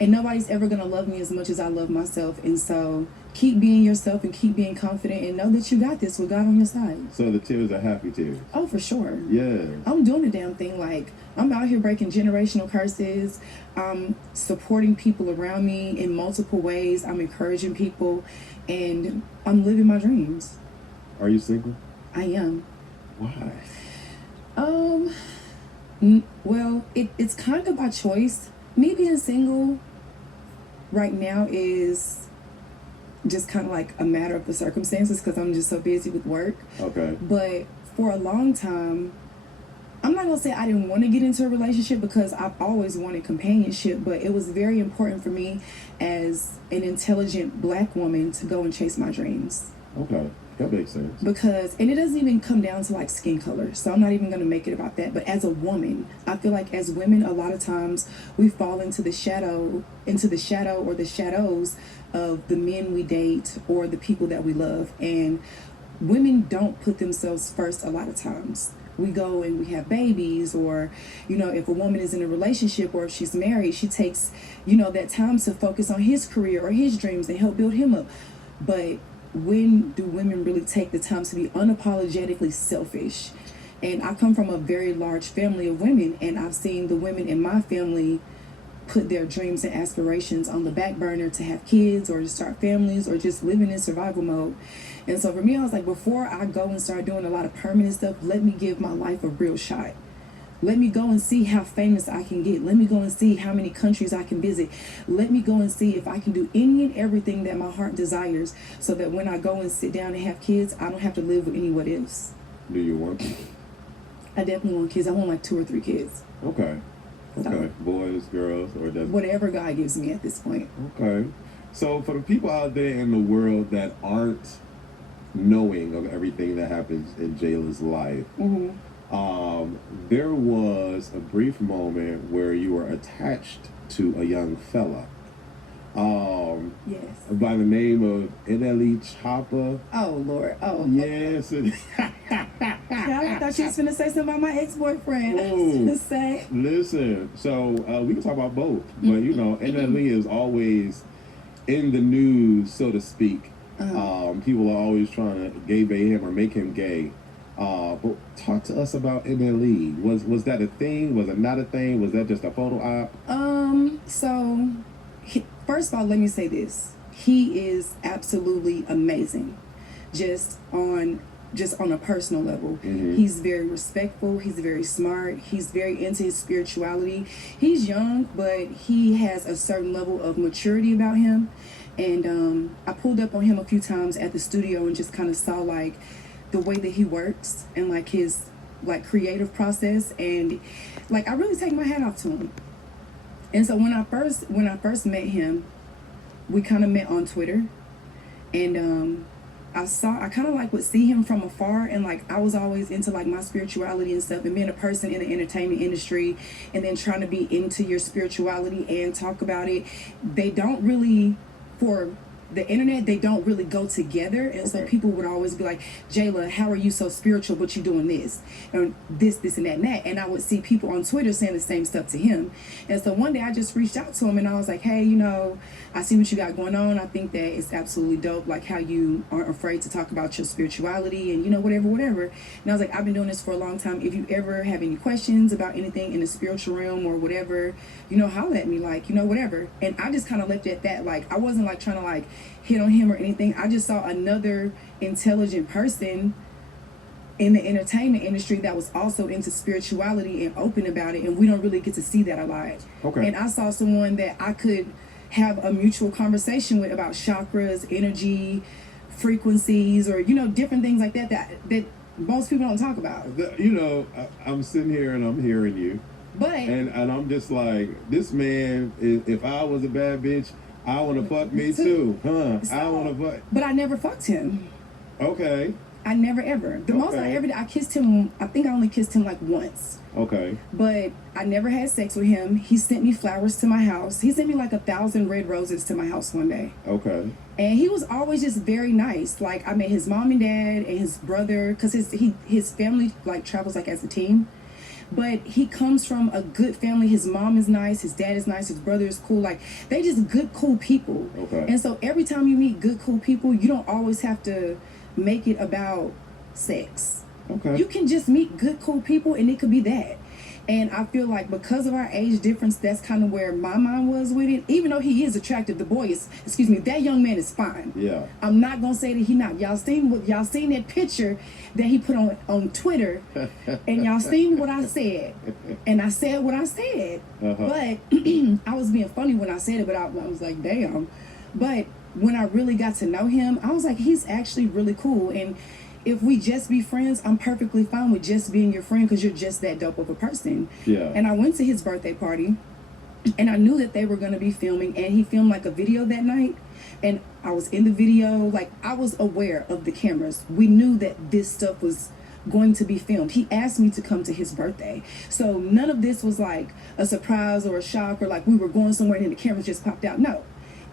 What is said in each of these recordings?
And nobody's ever going to love me as much as I love myself. And so keep being yourself and keep being confident and know that you got this with God on your side. So the tears are happy tears. Oh, for sure. Yeah. I'm doing the damn thing. Like, I'm out here breaking generational curses. I'm supporting people around me in multiple ways. I'm encouraging people. And I'm living my dreams. Are you single? I am. Why? Well, it's kind of by choice. Me being single right now is just kind of like a matter of the circumstances because I'm just so busy with work. Okay. But for a long time, I'm not gonna say I didn't want to get into a relationship because I've always wanted companionship, but it was very important for me as an intelligent black woman to go and chase my dreams. Okay. That makes sense. Because, and it doesn't even come down to like skin color, so I'm not even going to make it about that. But as a woman, I feel like as women, a lot of times we fall into the shadow or the shadows of the men we date or the people that we love. And women don't put themselves first a lot of times. We go and we have babies, or, you know, if a woman is in a relationship or if she's married, she takes, you know, that time to focus on his career or his dreams and help build him up. But when do women really take the time to be unapologetically selfish? And I come from a very large family of women, and I've seen the women in my family put their dreams and aspirations on the back burner to have kids or to start families or just living in survival mode. And so for me, I was like, before I go and start doing a lot of permanent stuff, let me give my life a real shot. Let me go and see how famous I can get. Let me go and see how many countries I can visit. Let me go and see if I can do any and everything that my heart desires, so that when I go and sit down and have kids, I don't have to live with any what ifs. Do you want? I definitely want kids. I want like 2 or 3 kids. Okay. Okay. So, Boys, girls, or does whatever God gives me at this point. Okay. So for the people out there in the world that aren't knowing of everything that happens in Jayla's life, Mm-hmm. There was a brief moment where you were attached to a young fella. Yes. By the name of NLE Chopper. Oh, Lord. Oh. Yes. I thought she was going to say something about my ex-boyfriend. I was going to say. Listen, so we can talk about both. But, you know, NLE is always in the news, so to speak. People are always trying to gay bait him or make him gay. But talk to us about NLE. Was that a thing? Was it not a thing? Was that just a photo op? So, first of all, let me say this. He is absolutely amazing. Just on a personal level. Mm-hmm. He's very respectful. He's very smart. He's very into his spirituality. He's young, but he has a certain level of maturity about him. And I pulled up on him a few times at the studio and just kind of saw like the way that he works and like his like creative process, and like I really take my hat off to him. And so when I first met him, we kind of met on Twitter, and I kind of like would see him from afar, and like I was always into like my spirituality and stuff, and being a person in the entertainment industry and then trying to be into your spirituality and talk about it, they don't really, for the internet, they don't really go together. And so people would always be like, Jayla, how are you so spiritual but you doing this and this and that and that? And I would see people on Twitter saying the same stuff to him. And so one day I just reached out to him and I was like, hey, you know, I see what you got going on. I think that it's absolutely dope, like how you aren't afraid to talk about your spirituality and, you know, whatever. And I was like, I've been doing this for a long time. If you ever have any questions about anything in the spiritual realm or whatever, you know, holler at me, like, you know, whatever. And I just kind of left it at that. Like, I wasn't like trying to like hit on him or anything. I just saw another intelligent person in the entertainment industry that was also into spirituality and open about it, and we don't really get to see that a lot. Okay. And I saw someone that I could have a mutual conversation with about chakras, energy, frequencies, or, you know, different things like that most people don't talk about. You know, I'm sitting here and I'm hearing you, but and I'm just like, this man, if I was a bad bitch, I want to fuck me too, huh? So, I want to fuck. But I never fucked him. Okay. I never ever. The most I ever did, I kissed him, I think I only kissed him like once. Okay. But I never had sex with him. He sent me flowers to my house. He sent me like 1,000 red roses to my house one day. Okay. And he was always just very nice. Like, I met his mom and dad and his brother, because his family like travels like as a team. but he comes from a good family. His mom is nice, his dad is nice, his brother is cool. Like, they just good, cool people. Okay. And so every time you meet good, cool people, you don't always have to make it about sex. Okay. You can just meet good, cool people, and it could be that. And I feel like because of our age difference, that's kind of where my mind was with it. Even though he is attractive, the boy is, that young man is fine. Yeah. I'm not gonna say that he not. Y'all seen that picture that he put on Twitter, and y'all seen what I said, and I said what I said. But I was being funny when I said it, but I was like, damn. But when I really got to know him, I was like, he's actually really cool. And if we just be friends, I'm perfectly fine with just being your friend because you're just that dope of a person. Yeah. And I went to his birthday party, and I knew that they were going to be filming, and he filmed like a video that night. And I was in the video, like, I was aware of the cameras. We knew that this stuff was going to be filmed. He asked me to come to his birthday. So none of this was like a surprise or a shock or like we were going somewhere and the cameras just popped out. No,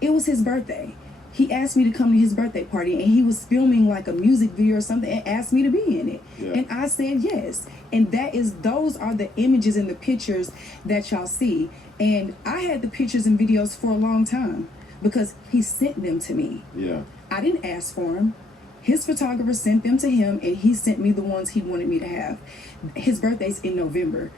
it was his birthday. He asked me to come to his birthday party, and he was filming like a music video or something and asked me to be in it. Yeah. And I said yes. And those are the images and the pictures that y'all see. And I had the pictures and videos for a long time because he sent them to me. Yeah. I didn't ask for them. His photographer sent them to him, and he sent me the ones he wanted me to have. His birthday's in November.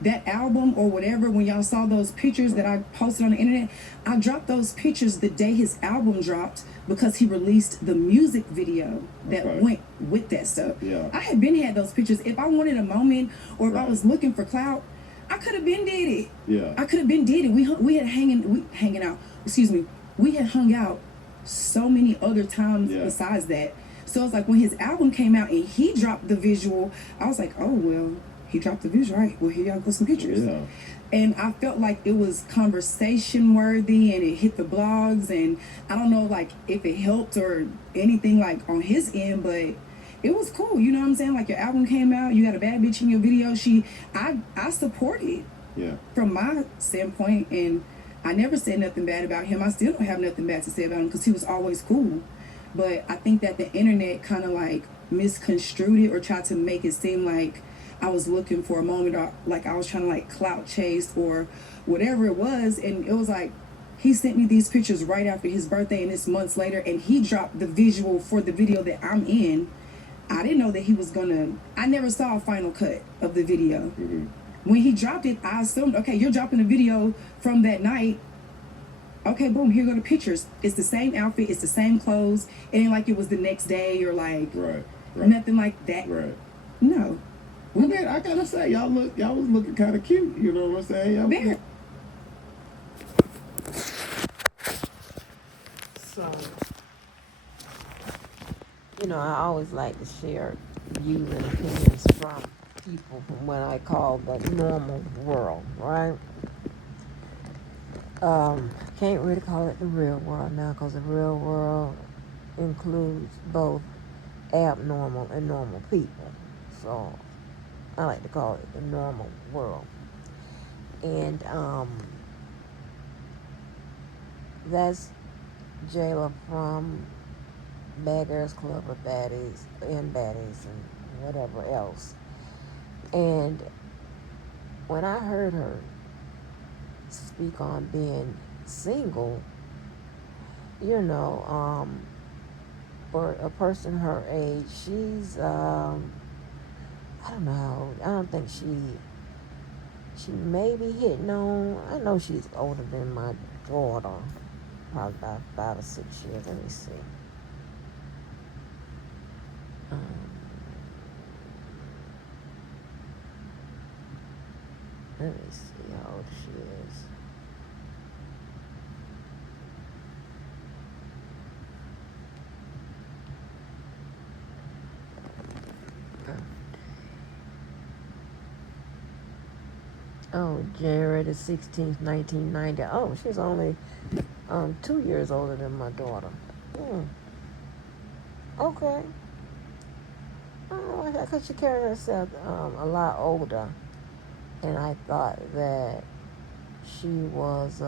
That album or whatever, when y'all saw those pictures that I posted on the internet, I dropped those pictures the day his album dropped because he released the music video that went with that stuff. Yeah. I had those pictures. If I wanted a moment or if I Right. was looking for clout, I could have been did it. Yeah. I could have been did it. We had hanging out. Excuse me. We had hung out so many other times besides that. So it's like when his album came out and he dropped the visual, I was like, oh well. He dropped the visual, right? Well, here y'all go some pictures. Yeah. And I felt like it was conversation worthy and it hit the blogs. And I don't know, like, if it helped or anything, like, on his end, but it was cool. You know what I'm saying? Like, your album came out, you got a bad bitch in your video. I support it. Yeah. From my standpoint. And I never said nothing bad about him. I still don't have nothing bad to say about him because he was always cool. But I think that the internet kind of, like, misconstrued it or tried to make it seem like I was looking for a moment, or like I was trying to like clout chase or whatever it was. And it was like, he sent me these pictures right after his birthday and it's months later, and he dropped the visual for the video that I'm in. I didn't know that he was I never saw a final cut of the video. Mm-hmm. When he dropped it, I assumed, okay, you're dropping a video from that night. Okay, boom, here go the pictures. It's the same outfit, it's the same clothes. It ain't like it was the next day or like nothing like that. Right. No. Well, man, I gotta say, y'all was looking kind of cute. You know what I'm saying? Very. So, I always like to share views and opinions from people from what I call the normal world, right? Can't really call it the real world now because the real world includes both abnormal and normal people. So, I like to call it the normal world. And that's Jayla from Bad Girls Club of Baddies and whatever else. And when I heard her speak on being single, for a person her age, she's I don't know how old. I don't think she may be hitting on. I know she's older than my daughter, probably about 5 or 6 years. Let me see. Let me see how old she is. Oh, January the 16th, 1990. Oh, she's only 2 years older than my daughter. Okay. Oh, because she carried herself a lot older. And I thought that she was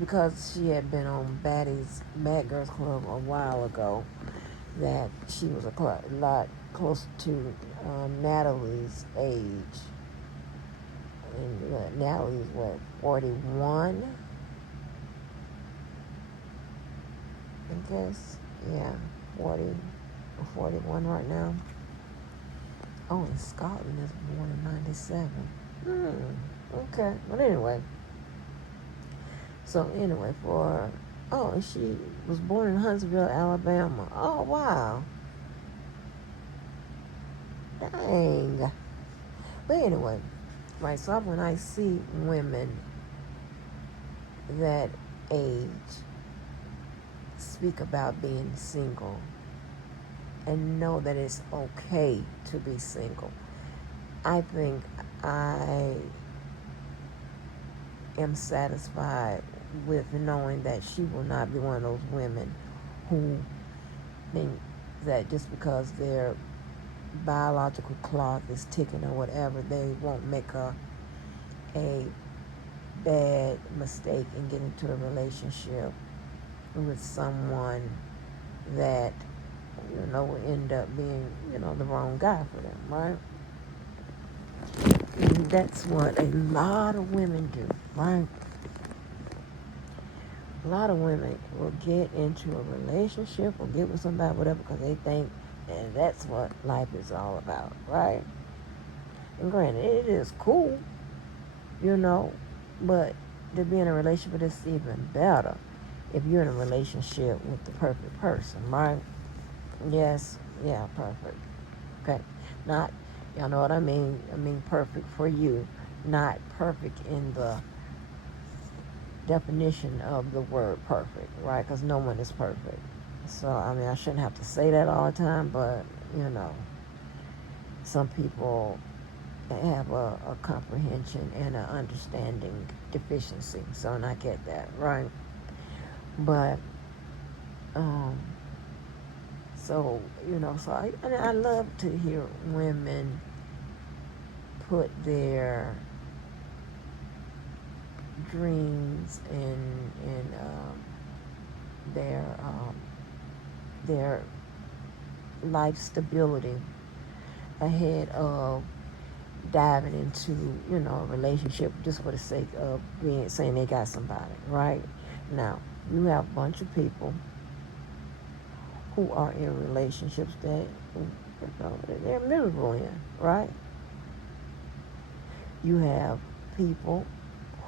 because she had been on Bad Girls Club a while ago. that she was a lot closer to Natalie's age. And Natalie's what, 41? I guess. Yeah, 40 or 41 right now. Oh, and Scotland is born in 97. Okay. But anyway. So anyway, and she was born in Huntsville, Alabama. Oh, wow. Dang. But anyway, right, so when I see women that age speak about being single and know that it's okay to be single, I think I am satisfied with knowing that she will not be one of those women who think that just because their biological clock is ticking or whatever, they won't make a bad mistake and get into a relationship with someone that, will end up being, the wrong guy for them, right? And that's what a lot of women do, right? A lot of women will get into a relationship or get with somebody, whatever, because they think and that's what life is all about, right? And granted, it is cool, but to be in a relationship is even better if you're in a relationship with the perfect person, right? Yes, yeah, perfect. Okay. Not, y'all know what I mean? I mean perfect for you, not perfect in the definition of the word perfect, right? Because no one is perfect. So, I shouldn't have to say that all the time, but, some people have a comprehension and an understanding deficiency. So, and I get that, right? But, so, I love to hear women put their dreams and their life stability ahead of diving into a relationship just for the sake of saying they got somebody, right? Now you have a bunch of people who are in relationships that they're miserable in, right? You have people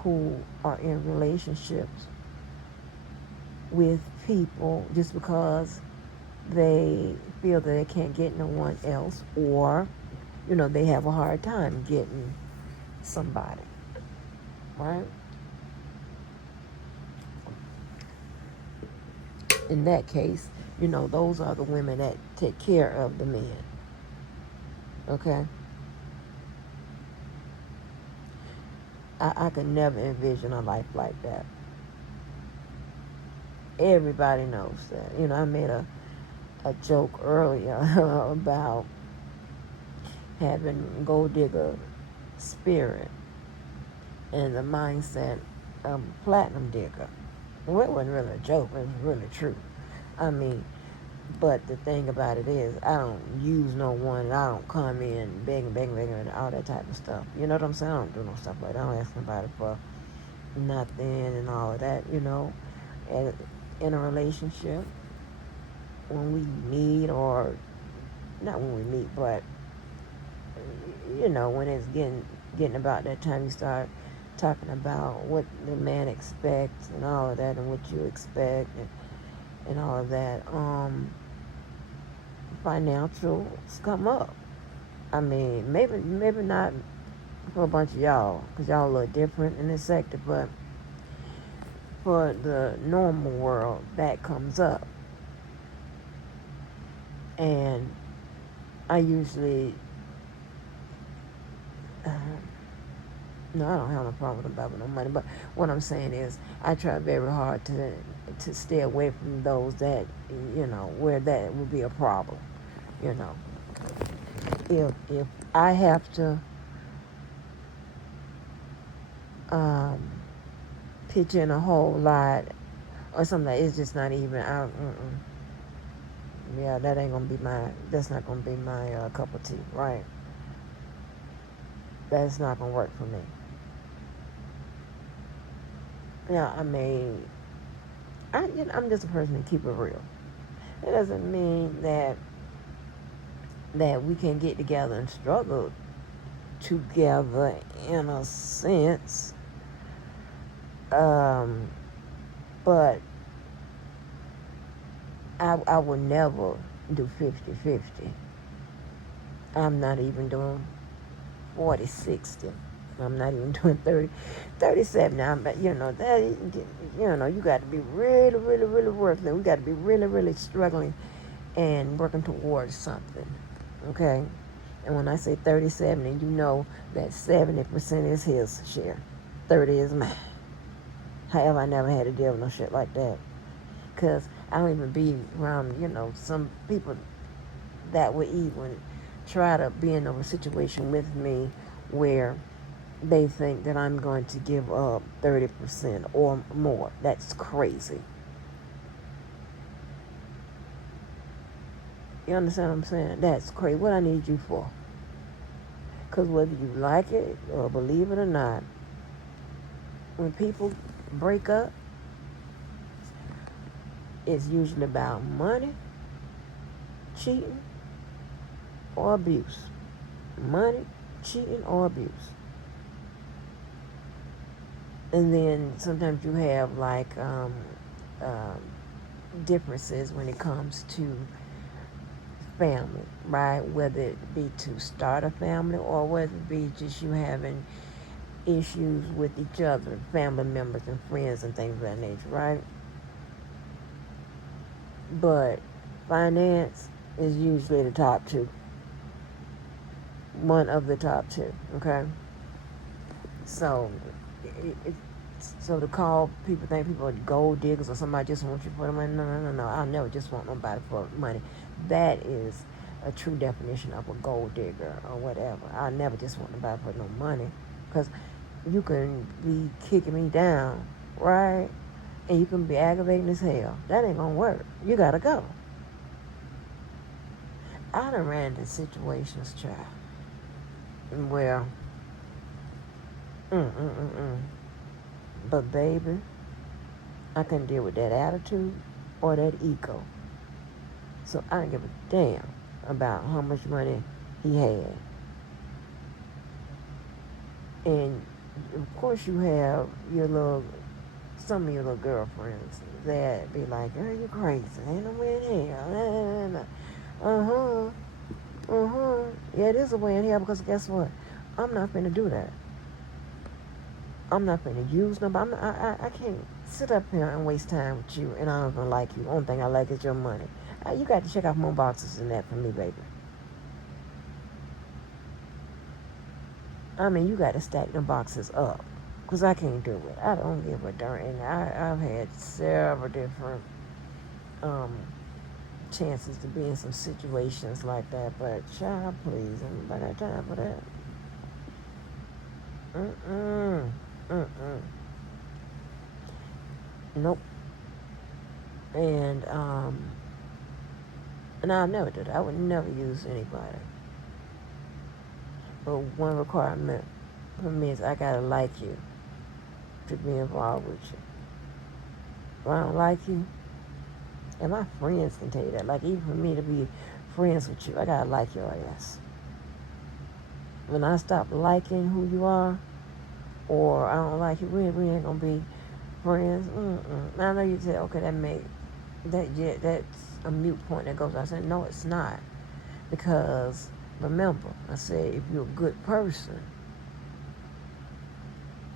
who are in relationships with people just because they feel that they can't get no one else, or they have a hard time getting somebody, right? In that case, those are the women that take care of the men, okay? I could never envision a life like that. Everybody knows that. I made a joke earlier about having gold digger spirit and the mindset of platinum digger. Well, it wasn't really a joke, it was really true. But the thing about it is, I don't use no one, I don't come in begging, and all that type of stuff. You know what I'm saying? I don't do no stuff like that. I don't ask nobody for nothing and all of that, And in a relationship, when we meet, or not when we meet, but when it's getting about that time, you start talking about what the man expects and all of that, and what you expect and all of that. Financials come up. Maybe not for a bunch of y'all, because y'all a little different in this sector, but for the normal world, that comes up. And I usually, no, I don't have no problem with about no money, but what I'm saying is, I try very hard to stay away from those that, where that would be a problem. If I have to pitch in a whole lot or something, it's just not even. Yeah, that's not gonna be my cup of tea, right? That's not gonna work for me. Yeah, I mean, I'm just a person to keep it real. It doesn't mean that we can get together and struggle together in a sense. Um, but I will never do 50-50. I'm not even doing 40-60. I'm not even doing 30-70. You got to be really, really, really working. We got to be really, really struggling and working towards something. Okay? And when I say 30-70, you know that 70% is his share. 30 is mine. However, I never had to deal with no shit like that. Because I don't even be around, some people that would even try to be in a situation with me where they think that I'm going to give up 30% or more. That's crazy. You understand what I'm saying? That's crazy. What I need you for? Because whether you like it or believe it or not, when people break up, it's usually about money, cheating, or abuse. Money, cheating, or abuse. And then sometimes you have like um, differences when it comes to family, right? Whether it be to start a family or whether it be just you having issues with each other, family members and friends and things of that nature, right? But finance is usually the top two, one of the top two, okay? So, it, so to call people, think people are gold diggers or somebody just wants you for the money, no. I'll never just want nobody for money. That is a true definition of a gold digger or whatever. I never just want nobody for no money, because you can be kicking me down, right? And you can be aggravating as hell. That ain't gonna work. You gotta go. I done ran into situations, child, where, mm, mm, mm, mm. But baby, I couldn't deal with that attitude or that ego. So I didn't give a damn about how much money he had. And of course you have some of your little girlfriends that be like, oh, you crazy. Ain't no way in hell. Yeah, it is a way in hell because guess what? I'm not finna do that. I'm not finna use nobody. I can't sit up here and waste time with you and I don't even like you. Only thing I like is your money. You got to check off more boxes than that for me, baby. I mean, you got to stack the boxes up. Because I can't do it. I don't give a darn. And I've had several different chances to be in some situations like that. But, child, please, anybody got time for that? Mm-mm. Mm-mm. Nope. And I'll never do that. I would never use anybody. But one requirement for me is I gotta like you to be involved with you. If I don't like you, and my friends can tell you that, like even for me to be friends with you, I gotta like your ass. When I stop liking who you are, or I don't like you, we ain't gonna be friends. I know you say, okay, that's a mute point that goes. I said, no, it's not, because remember, I said if you're a good person,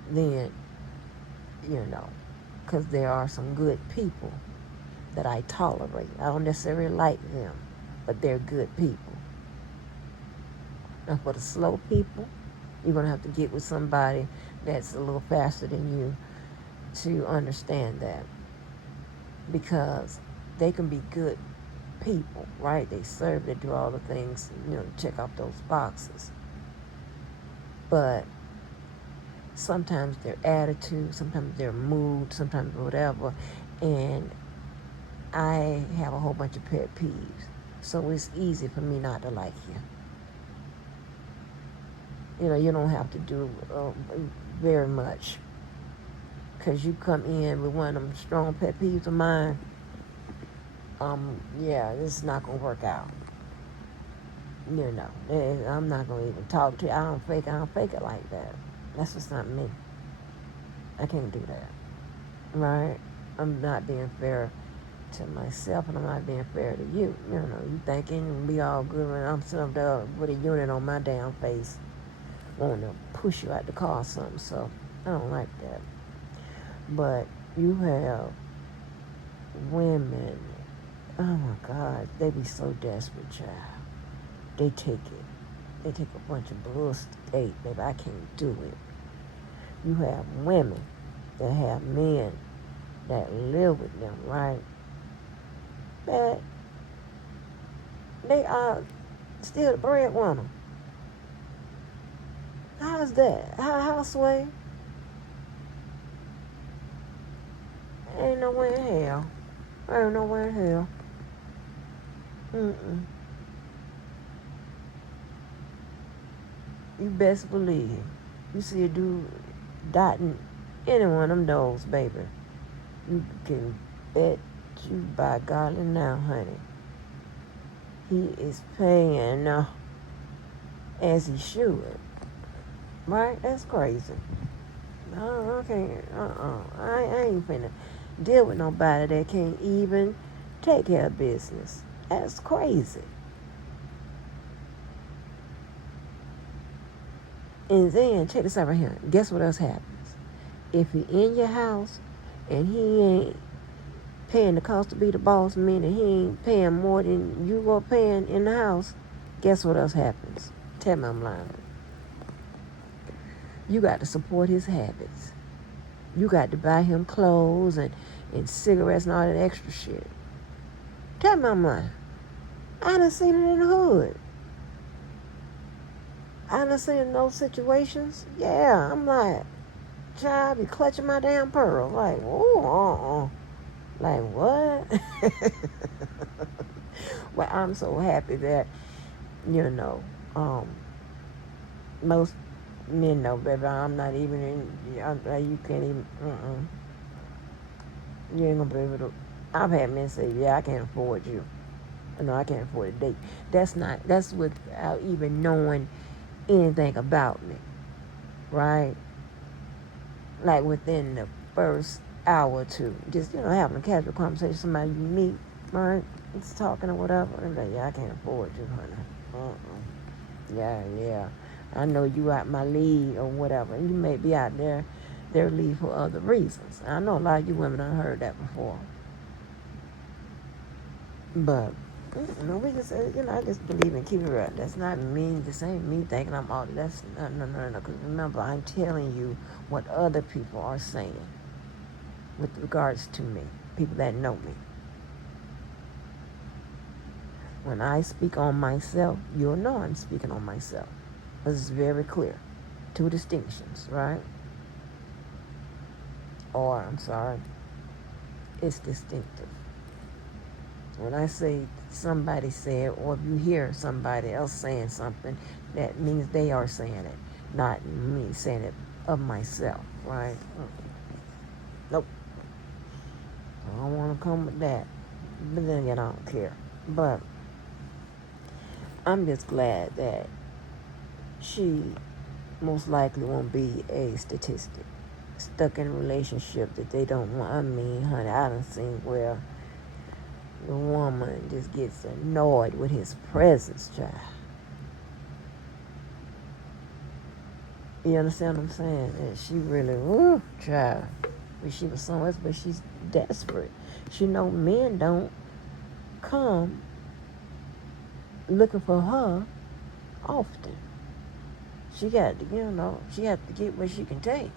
then because there are some good people that I tolerate. I don't necessarily like them, but they're good people. Now, for the slow people, you're going to have to get with somebody that's a little faster than you to understand that. Because they can be good people, right? They serve, they do all the things, check off those boxes. But sometimes their attitude, sometimes their mood, sometimes whatever, and I have a whole bunch of pet peeves, so it's easy for me not to like you. You know, you don't have to do very much, because you come in with one of them strong pet peeves of mine. Yeah, this is not gonna work out. You know, I'm not gonna even talk to you. I don't fake it like that. That's just not me. I can't do that, right? I'm not being fair to myself, and I'm not being fair to you. You know, you thinking we all good when I'm sitting up there with a unit on my damn face, wanting to push you out the car or something. So I don't like that. But you have women, oh my God, they be so desperate, child. They take it. They take a bunch of bullshit. Hey, baby, I can't do it. You have women that have men that live with them, right? That they are still the breadwinner. How's that? How sway? Ain't nowhere in hell. Ain't nowhere in hell. Mm-mm. You best believe. You see a dude dotting any one of them dogs, baby. You can bet you by golly now, honey. He is paying as he should. Right? That's crazy. No, I can't. I ain't finna deal with nobody that can't even take care of business. That's crazy. And then, check this out right here. Guess what else happens? If he in your house and he ain't paying the cost to be the boss, meaning he ain't paying more than you were paying in the house, guess what else happens? Tell me I'm lying. You got to support his habits. You got to buy him clothes and cigarettes and all that extra shit. Tell me I'm lying. I done seen it in the hood. I done seen those situations. Yeah, I'm like, child, I be clutching my damn pearl. Like, ooh, Like, what? Well, I'm so happy that, you know, most men know, baby, I'm not even in, you can't even, you ain't gonna be able to. I've had men say, yeah, I can't afford you. No, I can't afford a date. That's without even knowing anything about me, right? Like within the first hour or two, just, having a casual conversation, somebody you meet, right? It's talking or whatever, and like, yeah, I can't afford you, honey. Yeah. I know you out my league or whatever. You may be out there, their league for other reasons. I know a lot of you women have heard that before. But, we just, I just believe in keeping it real. That's not me. This ain't me thinking I'm all, that's, no. Because remember, I'm telling you what other people are saying with regards to me, people that know me. When I speak on myself, you'll know I'm speaking on myself. This is very clear. Two distinctions, right? Or, I'm sorry, it's distinctive. When I say somebody said, or if you hear somebody else saying something, that means they are saying it, not me saying it of myself, right? Nope. I don't want to come with that. But then again, I don't care. But I'm just glad that she most likely won't be a statistic. Stuck in a relationship that they don't want. I mean, honey, I done seen where the woman just gets annoyed with his presence, child. You understand what I'm saying? And she really, child. But she was somewhere else, but she's desperate. She know men don't come looking for her often. She got to, she has to get what she can take.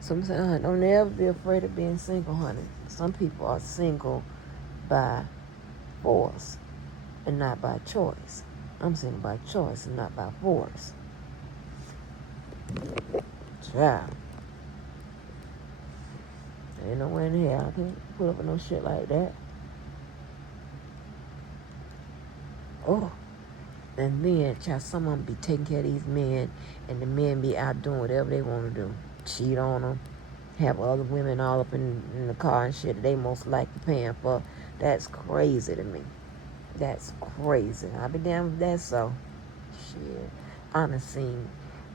So I'm saying, don't ever be afraid of being single, honey. Some people are single by force and not by choice. I'm single by choice and not by force. Child. Ain't no way in hell I can put up with no shit like that. Oh, and then, child, some of them be taking care of these men, and the men be out doing whatever they want to do. Cheat on them, have other women all up in the car and shit that they most likely paying for. That's crazy to me. That's crazy. I be damned if that's so. Shit. I done seen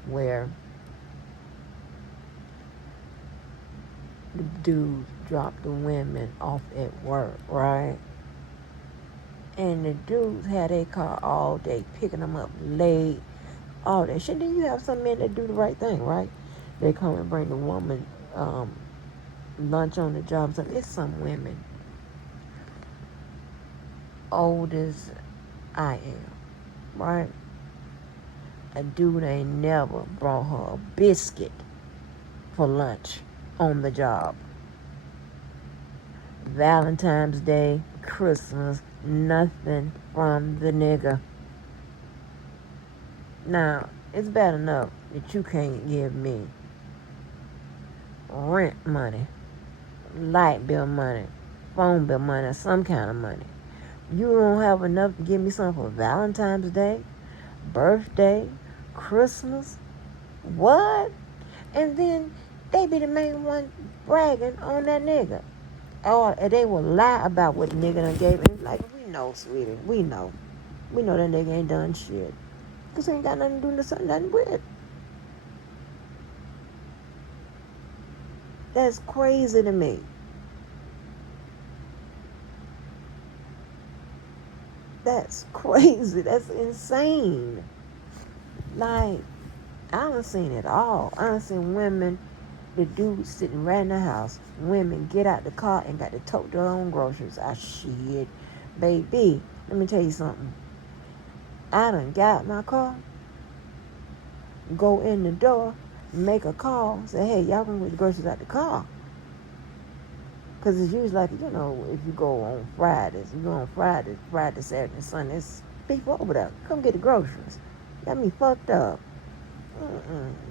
where the dudes drop the women off at work, right? And the dudes had their car all day, picking them up late, all that shit. Then you have some men that do the right thing, right? They come and bring the woman lunch on the job. So it's some women, old as I am, right? A dude ain't never brought her a biscuit for lunch on the job. Valentine's Day, Christmas, nothing from the nigga. Now, it's bad enough that you can't give me rent money, light bill money, phone bill money, or some kind of money. You don't have enough to give me something for Valentine's Day, birthday, Christmas. What? And then they be the main one bragging on that nigga. Or they will lie about what the nigga done gave me. Like, we know, sweetie. We know. We know that nigga ain't done shit. Because he ain't got nothing to do with nothing with. That's crazy to me. That's crazy. That's insane. Like, I done seen it all. I done seen women, the dudes sitting right in the house. Women get out the car and got to tote their own groceries. Ah, shit. Baby, let me tell you something. I done got out my car, go in the door, make a call, say, hey, y'all can get the groceries out the car. Because it's usually like, you know, if you go on Fridays, Friday, Saturday, and Sunday, there's people over there. Come get the groceries. Got me fucked up. I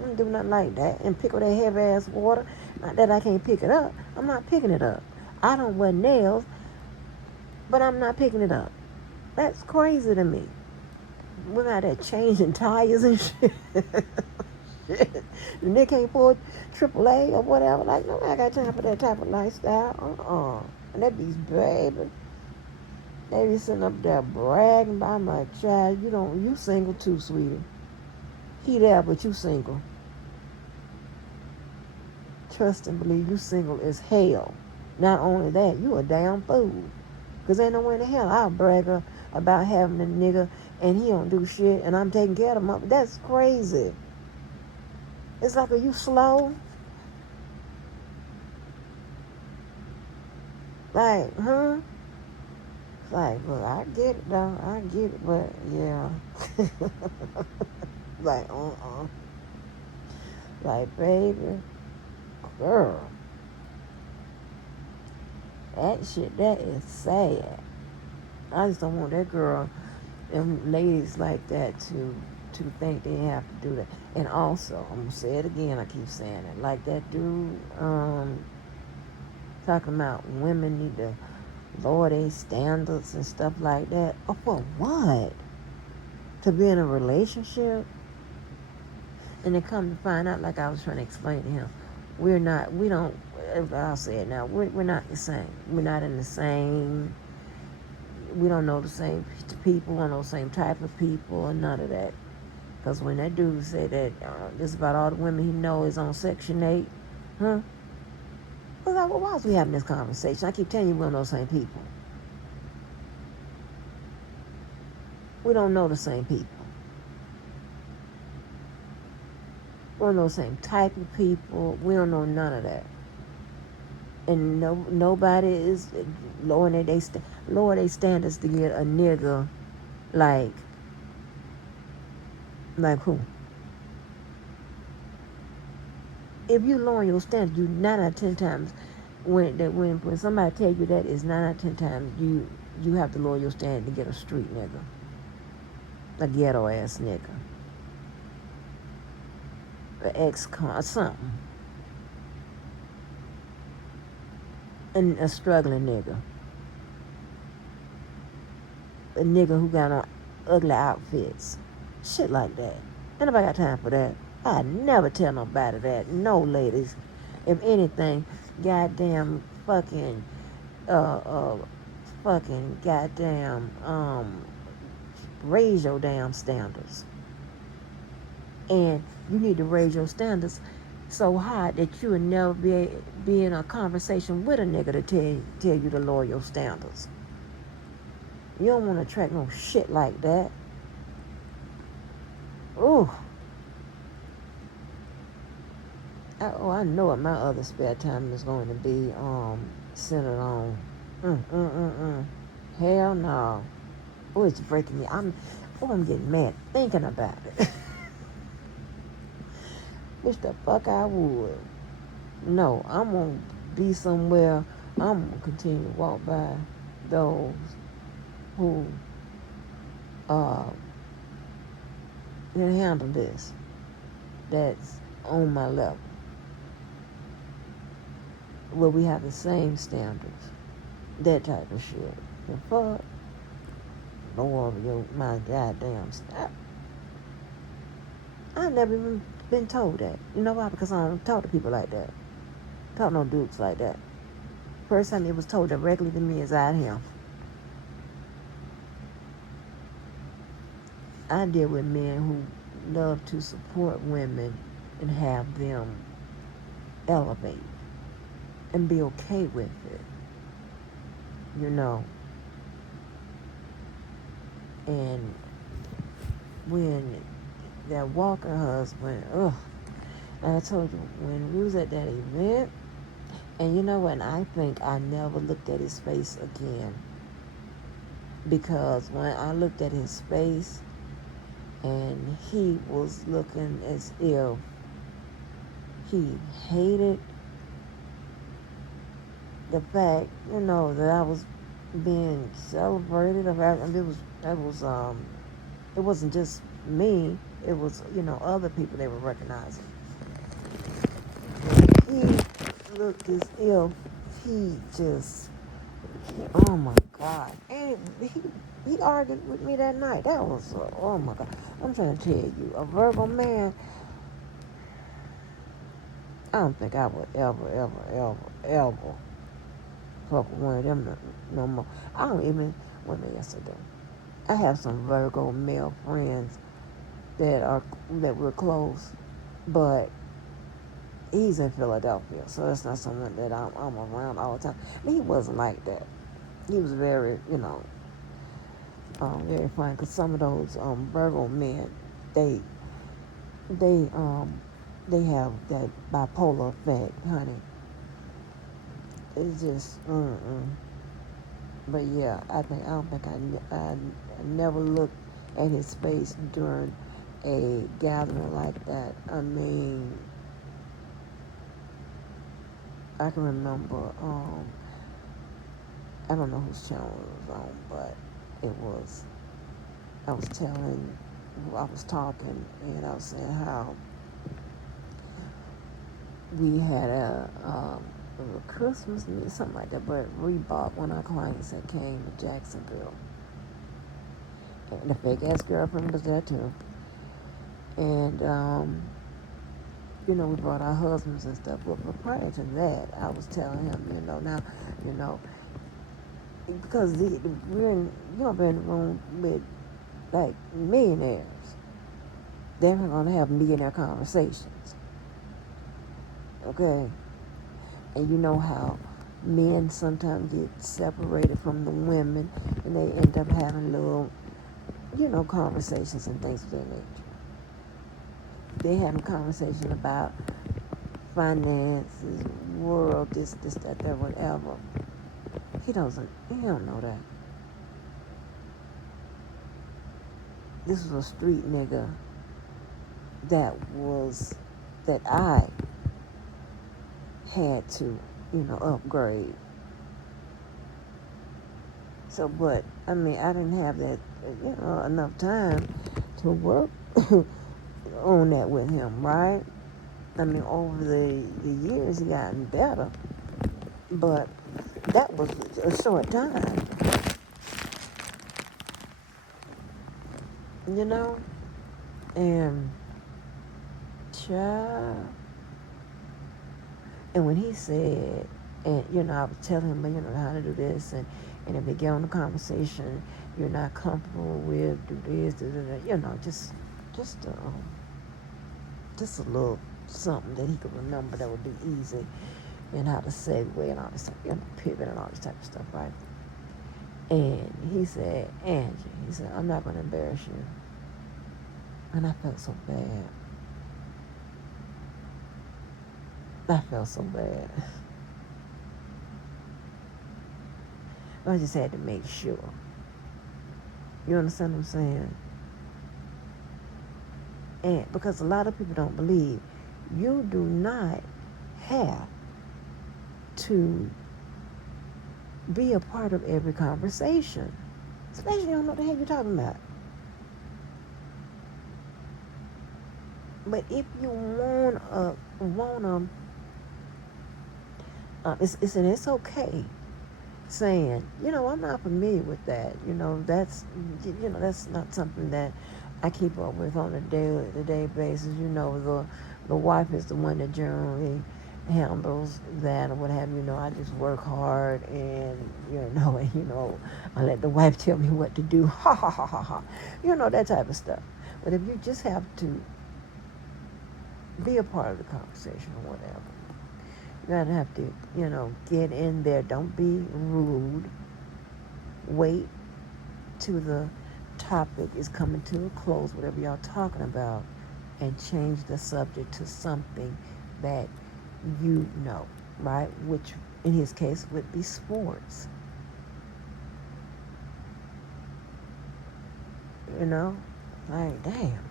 don't do nothing like that. And pick up that heavy ass water. Not that I can't pick it up. I'm not picking it up. I don't wear nails, but I'm not picking it up. That's crazy to me. We're out there changing tires and shit. Shit. And they can't afford AAA or whatever. Like, no, I got time for that type of lifestyle. And that be's baby. They be sitting up there bragging by my child. You single too, sweetie. He there, but you single. Trust and believe you single as hell. Not only that, you a damn fool. Because ain't no way in the hell I'll brag about having a nigga and he don't do shit and I'm taking care of him. That's crazy. It's like, are you slow? Like, huh? It's like, well, I get it though. I get it, but yeah. Like, Like, baby, girl. That shit, that is sad. I just don't want that girl and ladies like that to think they have to do that. And also, I'm gonna say it again, I keep saying it. Like that dude, talking about women need to lower their standards and stuff like that. Oh, for what? To be in a relationship? And then come to find out, like I was trying to explain to him, I'll say it now, we're not the same. We're not in the same, we don't know the same people, we don't know the same type of people, or none of that. Because when that dude said that just about all the women he knows is on Section 8, huh? I was like, well, why is we having this conversation? I keep telling you we don't know the same people. We don't know the same people. We don't know the same type of people. We don't know none of that. And nobody is lowering their standards to get a nigga like who? If you lower your standards, you 9 out of 10 times when somebody tell you that, is 9 out of 10 times you have to lower your standard to get a street nigga, a ghetto ass nigga, an ex-con, something. And a struggling nigga. A nigga who got on ugly outfits. Shit like that. Ain't nobody got time for that. I never tell nobody that. No, ladies. If anything, goddamn fucking, fucking goddamn, raise your damn standards. And you need to raise your standards so high that you will never be in a conversation with a nigga to tell you to lower your standards. You don't want to attract no shit like that. Ooh. I know what my other spare time is going to be centered on. Hell no. Oh, it's breaking me. I'm getting mad thinking about it. Wish the fuck I would. No, I'm going to be somewhere. I'm going to continue to walk by those who can handle this. That's on my level. Where we have the same standards. That type of shit. The fuck? Lower my goddamn stuff. I've never even been told that. You know why? Because I don't talk to people like that. Talk no dudes like that. First time it was told directly to me is out here. I deal with men who love to support women and have them elevate and be okay with it. You know. And when that Walker husband, I told you, when we was at that event, and you know what, I think I never looked at his face again. Because when I looked at his face, and he was looking as if he hated the fact, you know, that I was being celebrated. It wasn't just me. It was, you know, other people they were recognizing. He looked as if he just, oh my God. And he argued with me that night. That was, oh my God. I'm trying to tell you, a Virgo man, I don't think I would ever fuck with one of them no more. I don't even, wait a minute, yes I do. I have some Virgo male friends that we're close, but he's in Philadelphia, so that's not someone that I'm around all the time. I mean, he wasn't like that. He was very, you know, very fine. Because some of those Virgo men, they have that bipolar effect, honey. It's just, But yeah, I don't think I never looked at his face during a gathering like that. I mean, I can remember, I don't know whose channel it was on, but I was talking, and I was saying how we had a Christmas, something like that, but Reebok, one of our clients that came to Jacksonville. And the fake ass girlfriend was there too. And, you know, we brought our husbands and stuff. But prior to that, I was telling him, because we're in the room with, like, millionaires. They're going to have millionaire conversations. Okay? And you know how men sometimes get separated from the women, and they end up having little, conversations and things of that nature. They having conversation about finances, world, this, that, whatever. He don't know that. This was a street nigga that I had to, upgrade. So, but, I mean, I didn't have that, enough time to work on that with him, right? I mean, over the years, he gotten better. But that was a short time, you know? And, child, and when he said, and, I was telling him, how to do this, and if they get on the conversation, you're not comfortable with, do this, just, just a little something that he could remember that would be easy, and how to segue and all this stuff, pivot and all this type of stuff, right? And he said, Angie, he said, I'm not going to embarrass you. And I felt so bad. I felt so bad. I just had to make sure. You understand what I'm saying? And because a lot of people don't believe, you do not have to be a part of every conversation. Especially you don't know what the hell you're talking about. But if you wanna, it's okay saying, I'm not familiar with that. That's not something that I keep up with on a day-to-day basis. The wife is the one that generally handles that or what have you. I just work hard and I let the wife tell me what to do. Ha ha ha ha ha. That type of stuff. But if you just have to be a part of the conversation or whatever, you gotta have to, get in there. Don't be rude. Wait till the topic is coming to a close, whatever y'all talking about, and change the subject to something that right? Which in his case would be sports. Like, damn.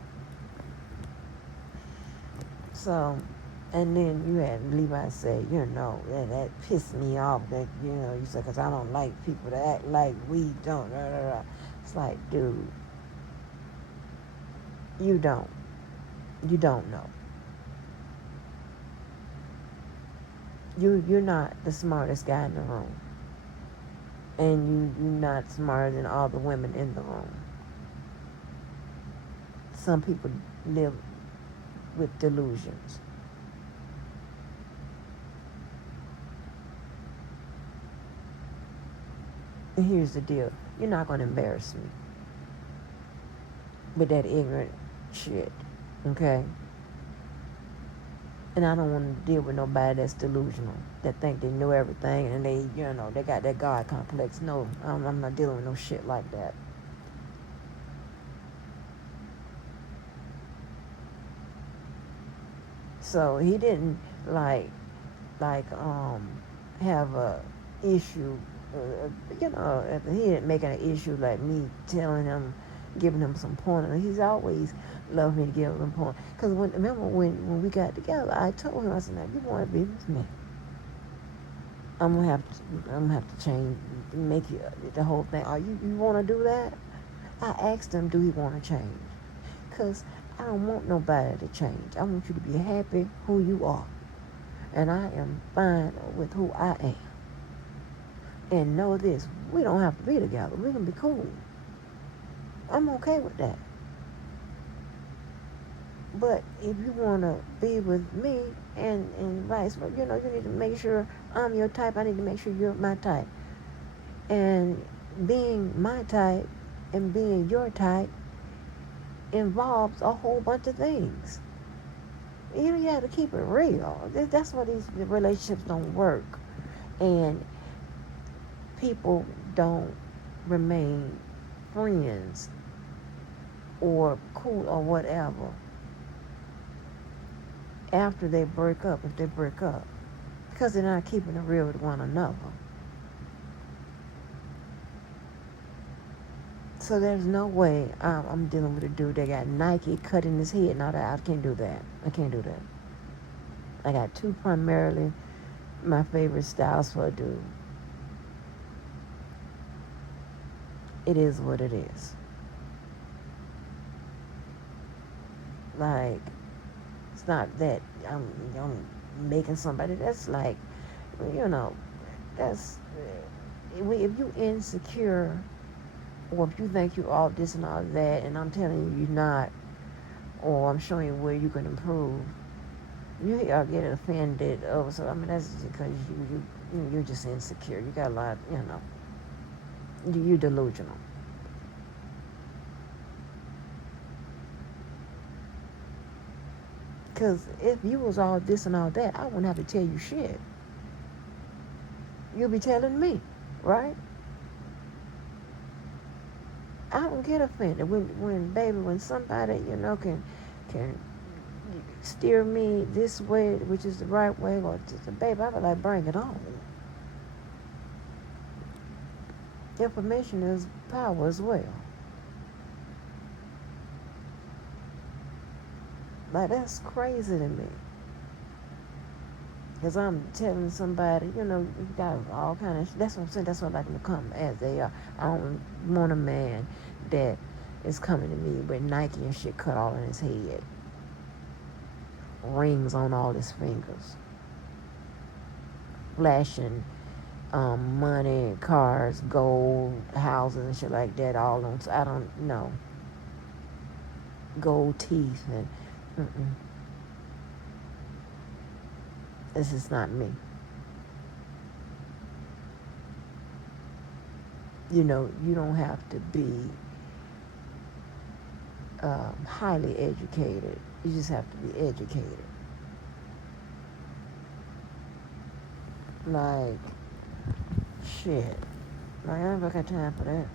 So, and then you had Levi say, that pissed me off. That, you said, because I don't like people that act like we don't. Blah, blah, blah. It's like, dude, you don't. You don't know. You're not the smartest guy in the room. And you're not smarter than all the women in the room. Some people live with delusions. And here's the deal. You're not going to embarrass me with that ignorant shit, okay? And I don't want to deal with nobody that's delusional, that think they know everything and they got that God complex. No, I'm not dealing with no shit like that. So he didn't have a issue, he didn't make an issue like me telling him, giving him some pointers. He's always loved me to give him pointers. Because remember when we got together, I told him, I said, now you want to be with me, I'm gonna have to change, make you the whole thing. Are you want to do that? I asked him, do he want to change? Because I don't want nobody to change. I want you to be happy who you are. And I am fine with who I am. And know this, we don't have to be together. We can be cool. I'm okay with that. But if you want to be with me and vice versa, you need to make sure I'm your type. I need to make sure you're my type. And being my type and being your type involves a whole bunch of things. You have to keep it real. That's why these relationships don't work. And people don't remain friends or cool or whatever after they break up, if they break up, because they're not keeping it real with one another. So there's no way I'm dealing with a dude that got Nike cut in his head. Now that I can't do that. I can't do that. I got two primarily my favorite styles for a dude. It is what it is. Like, it's not that I'm making somebody. That's like, that's if you insecure, or if you think you're all this and all that, and I'm telling you you're not, or I'm showing you where you can improve, you are getting offended over. So I mean, that's because you're just insecure. You got a lot, you're delusional. Because if you was all this and all that, I wouldn't have to tell you shit. You'll be telling me, right? I don't get offended when somebody can steer me this way, which is the right way, or just baby, I would like bring it on. Information is power as well. Like, that's crazy to me. Because I'm telling somebody, you got all kind of, that's what I'm saying, that's what I like them to come as they are. I don't want a man that is coming to me with Nike and shit cut all in his head. Rings on all his fingers. Flashing money, cars, gold, houses and shit like that all on, I don't know. Gold teeth and, This is not me. You don't have to be highly educated. You just have to be educated. Like, shit. Like, I ain't got time for that.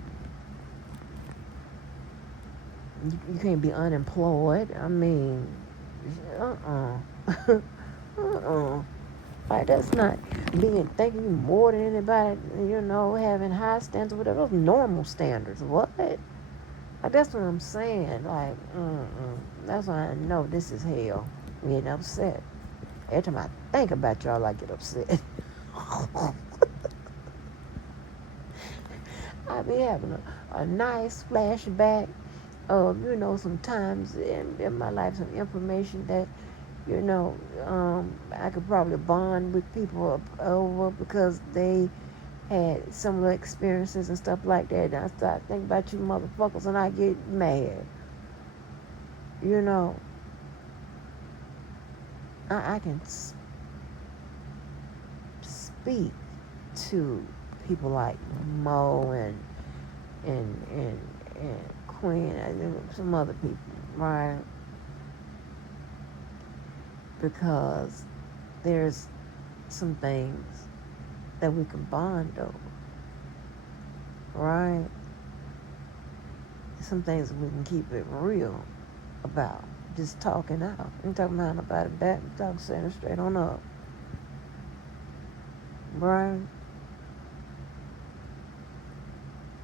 You can't be unemployed. I mean, Like, that's not thinking you more than anybody, having high standards, whatever. Those normal standards. What? Like, that's what I'm saying. Like, that's why I know this is hell. Getting upset. Every time I think about y'all, I get upset. I be having a nice flashback of, some times in my life, some information that, I could probably bond with people over because they had similar experiences and stuff like that. And I start thinking about you motherfuckers and I get mad. I can speak to people like Mo and Queen and some other people, right? Because there's some things that we can bond over, right? Some things we can keep it real about, just talking out. I'm talking about nobody back, I'm talking saying straight on up, right?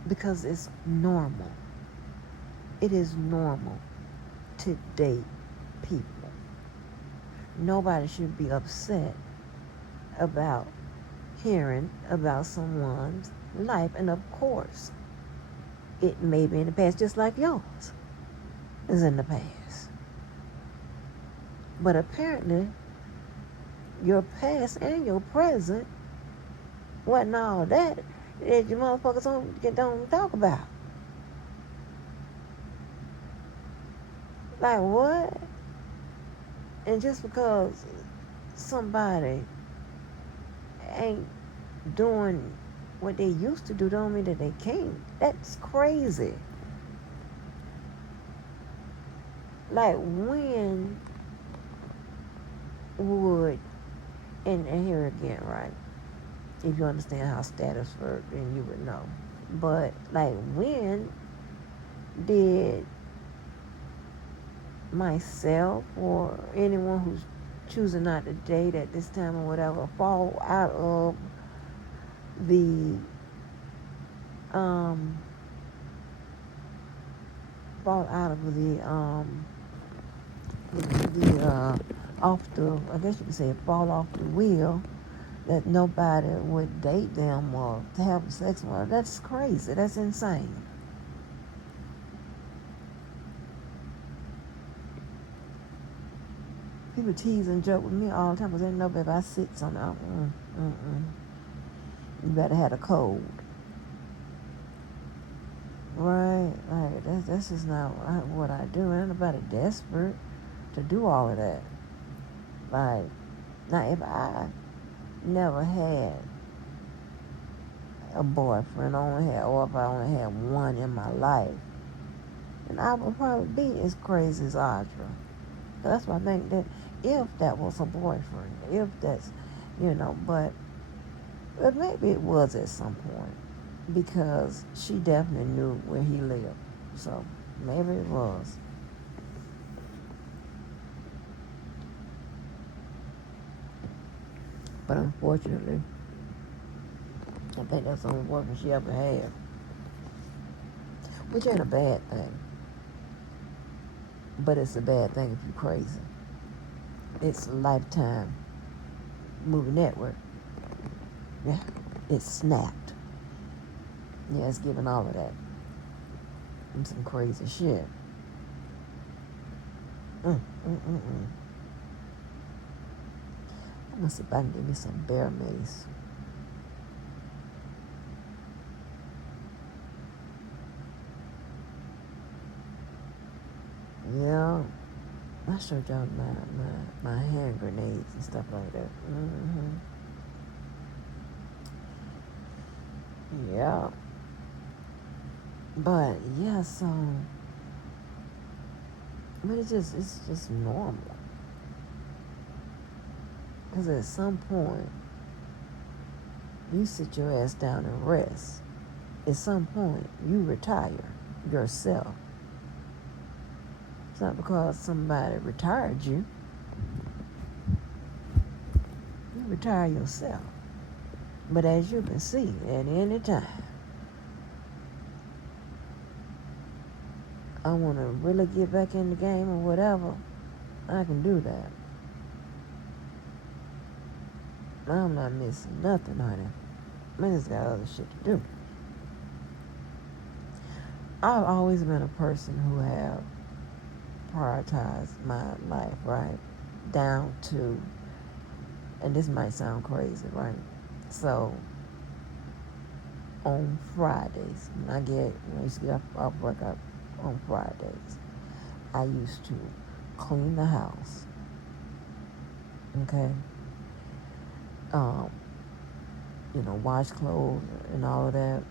Because it's normal. It is normal to date people. Nobody should be upset about hearing about someone's life. And of course, it may be in the past, just like yours is in the past. But apparently, your past and your present wasn't all that you motherfuckers don't talk about. Like, what? And just because somebody ain't doing what they used to do don't mean that they can't. That's crazy. Like, when would, and here again, right? If you understand how status works, then you would know. But, like, when did myself or anyone who's choosing not to date at this time or whatever fall out of the off the, I guess you could say, fall off the wheel, that nobody would date them or have sex with them? That's crazy. That's insane. People tease and joke with me all the time because they know, baby, I sit on that. You better have a cold. Like that's just not what I do. Ain't nobody desperate to do all of that. Like, now if I never had a boyfriend, or if I only had one in my life, then I would probably be as crazy as Audra. That's why I think that if that was a boyfriend, if that's, but maybe it was at some point because she definitely knew where he lived. So maybe it was. But unfortunately, I think that's the only boyfriend she ever had. Which ain't a bad thing. But it's a bad thing if you're crazy. It's Lifetime movie network. Yeah, it's snapped. Yeah, it's giving all of that. And some crazy shit. I'm gonna see if I can give me some bear mace. Yeah, I showed y'all my hand grenades and stuff like that. Yeah. But yeah, so but it's just normal. Because at some point you sit your ass down and rest. At some point you retire yourself. It's not because somebody retired you. You retire yourself. But as you can see, at any time, I want to really get back in the game or whatever, I can do that. I'm not missing nothing, honey. I just got other shit to do. I've always been a person who have prioritized my life, right? Down to, and this might sound crazy, right? So, on Fridays, when I used to get off work up on Fridays, I used to clean the house, okay? Wash clothes and all of that,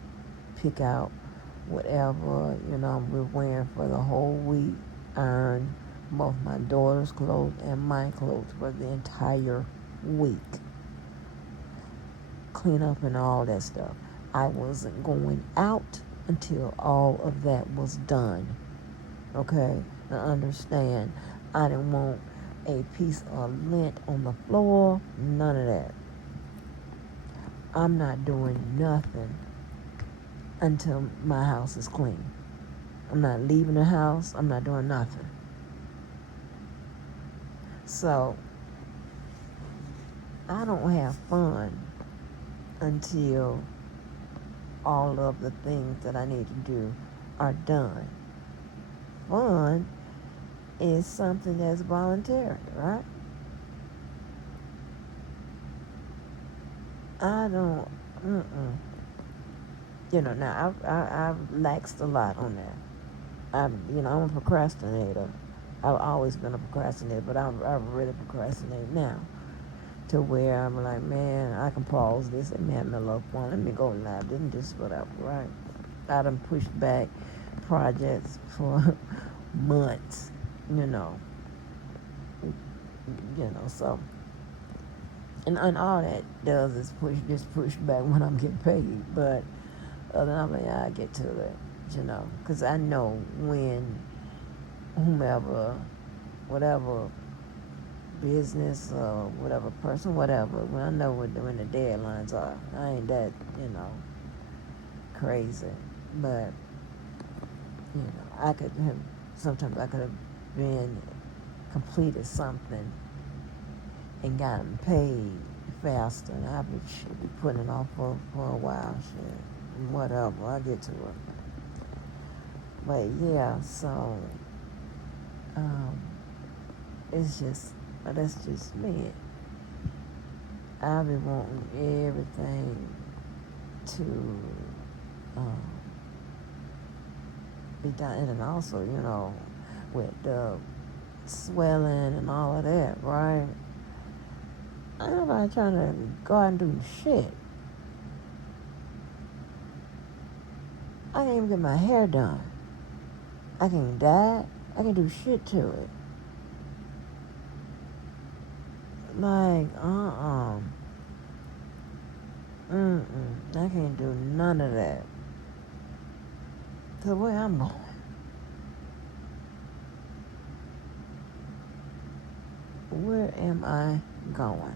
pick out whatever, we're wearing for the whole week, iron both my daughter's clothes and my clothes for the entire week. Clean up and all that stuff. I wasn't going out until all of that was done. Okay? Now understand, I didn't want a piece of lint on the floor, none of that. I'm not doing nothing until my house is clean. I'm not leaving the house, I'm not doing nothing. So, I don't have fun until all of the things that I need to do are done. Fun is something that's voluntary, right? I don't, now I've laxed a lot on that. I'm a procrastinator. I've always been a procrastinator, but I really procrastinate now. To where I'm like, man, I can pause this and have my little fun. Let me go live. This and this, whatever, right? I done pushed back projects for months, so. And all that does is push back when I'm getting paid. But other than that, I get to it, because I know when whomever, whatever business or whatever person, whatever, when I know when the deadlines are. I ain't that, crazy. But, sometimes I could have been completed something and gotten paid faster, and I should be putting it off for a while, shit. Whatever, I get to it. But yeah, so, that's just me. I be wanting everything to be done. And then also, with the swelling and all of that, right? Ain't nobody trying to go out and do shit. I can't even get my hair done. I can't dye. I can't do shit to it. Like, I can't do none of that. So where I'm going? Where am I going?